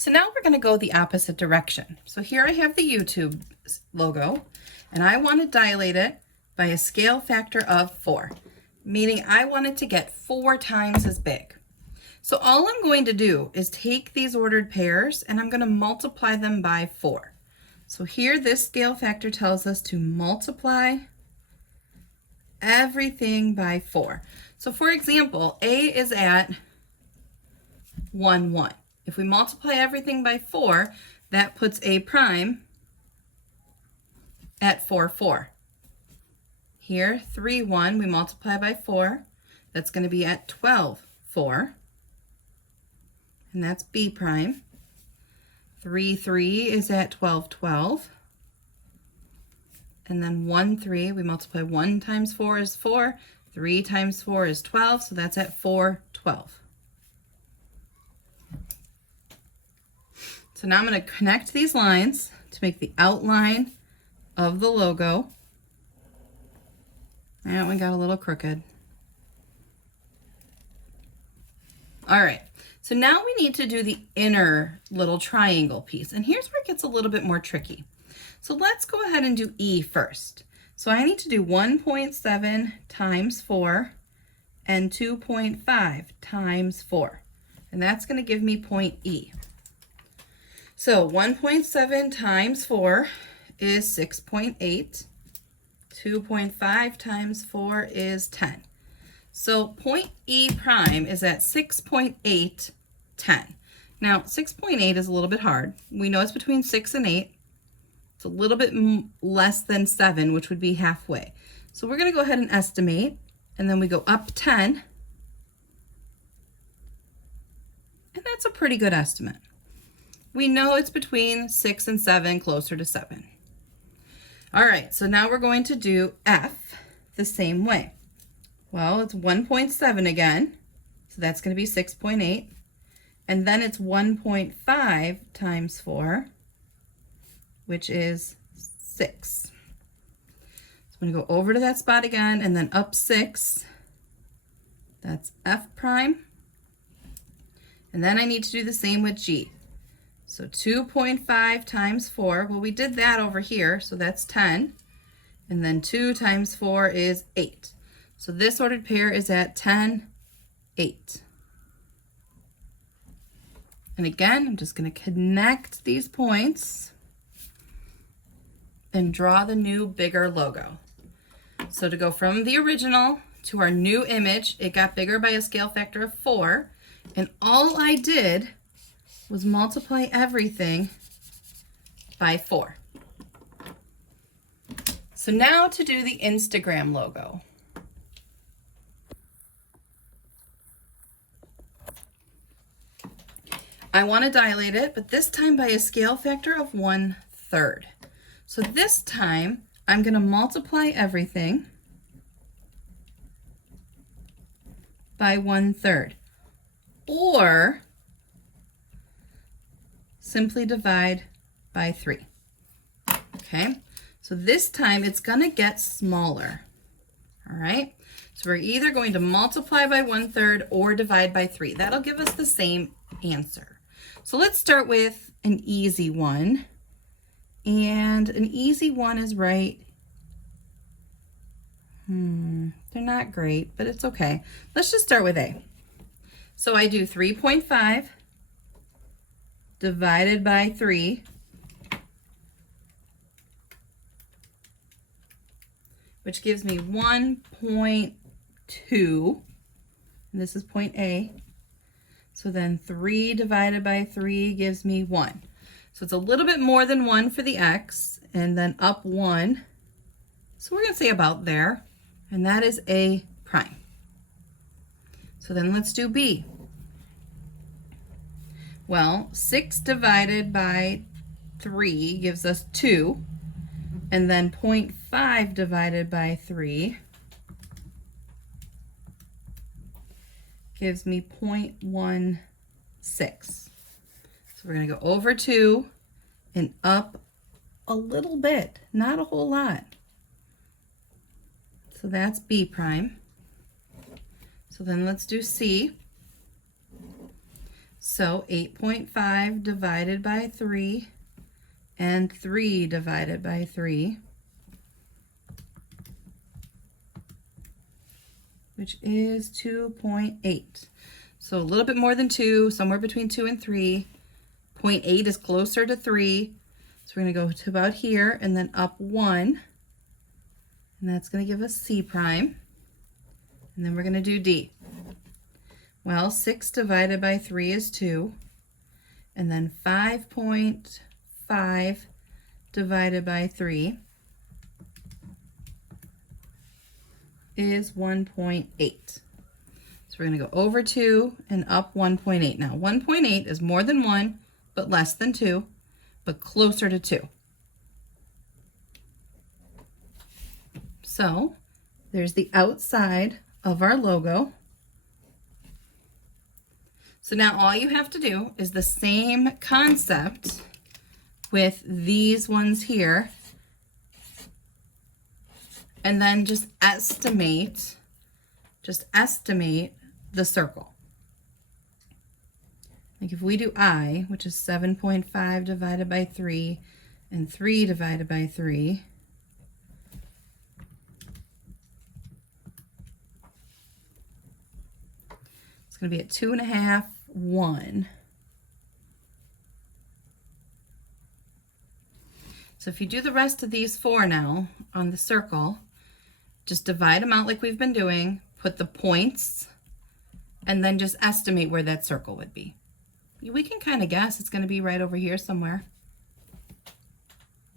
So now we're going to go the opposite direction. So here I have the YouTube logo, and I want to dilate it by a scale factor of 4, meaning I want it to get 4 times as big. So all I'm going to do is take these ordered pairs and I'm going to multiply them by 4. So here this scale factor tells us to multiply everything by 4. So for example, A is at 1, 1. If we multiply everything by 4, that puts A prime at 4, 4. Here, 3, 1, we multiply by 4. That's going to be at 12, 4. And that's B prime. 3, 3 is at 12, 12. And then 1, 3, we multiply 1 times 4 is 4. 3 times 4 is 12, so that's at 4, 12. So now I'm going to connect these lines to make the outline of the logo. That one got a little crooked. All right, so now we need to do the inner little triangle piece. And here's where it gets a little bit more tricky. So let's go ahead and do E first. So I need to do 1.7 times 4 and 2.5 times 4. And that's going to give me point E. So 1.7 times 4 is 6.8. 2.5 times 4 is 10. So point E prime is at 6.8, 10. Now 6.8 is a little bit hard. We know it's between 6 and 8. It's a little bit less than 7, which would be halfway. So we're going to go ahead and estimate, and then we go up 10. And that's a pretty good estimate. We know it's between 6 and 7, closer to 7. All right, so now we're going to do F the same way. Well, it's 1.7 again, so that's going to be 6.8. And then it's 1.5 times 4, which is 6. So I'm going to go over to that spot again and then up 6. That's F prime. And then I need to do the same with G. So 2.5 times 4, well, we did that over here, so that's 10. And then 2 times 4 is 8. So this ordered pair is at 10, 8. And again, I'm just going to connect these points and draw the new bigger logo. So to go from the original to our new image, it got bigger by a scale factor of 4. And all I did was multiply everything by 4. So now to do the Instagram logo. I want to dilate it, but this time by a scale factor of 1/3. So this time I'm going to multiply everything by 1/3, or simply divide by 3. Okay, so this time it's going to get smaller. All right, so we're either going to multiply by 1/3 or divide by 3. That'll give us the same answer. So let's start with an easy one. And an easy one is right. They're not great, but it's okay. Let's just start with A. So I do 3.5 divided by 3, which gives me 1.2, and this is point A. So then 3 divided by 3 gives me 1. So it's a little bit more than 1 for the X, and then up 1. So we're going to say about there, and that is A prime. So then let's do B. Well, 6 divided by 3 gives us 2, and then 0.5 divided by 3 gives me 0.16. So we're going to go over 2 and up a little bit, not a whole lot. So that's B prime. So then let's do C. So 8.5 divided by 3 and 3 divided by 3, which is 2.8. So a little bit more than 2, somewhere between 2 and 3. 0.8 is closer to 3. So we're going to go to about here and then up 1. And that's going to give us C prime. And then we're going to do D. Well, 6 divided by 3 is 2. And then 5.5 divided by 3 is 1.8. So we're going to go over 2 and up 1.8. Now 1.8 is more than 1, but less than 2, but closer to 2. So there's the outside of our logo. So now all you have to do is the same concept with these ones here, and then just estimate the circle. Like if we do I, which is 7.5 divided by 3 and 3 divided by 3, it's going to be at 2.5, 1. So if you do the rest of these 4 now on the circle, just divide them out like we've been doing, put the points, and then just estimate where that circle would be. We can kind of guess it's going to be right over here somewhere.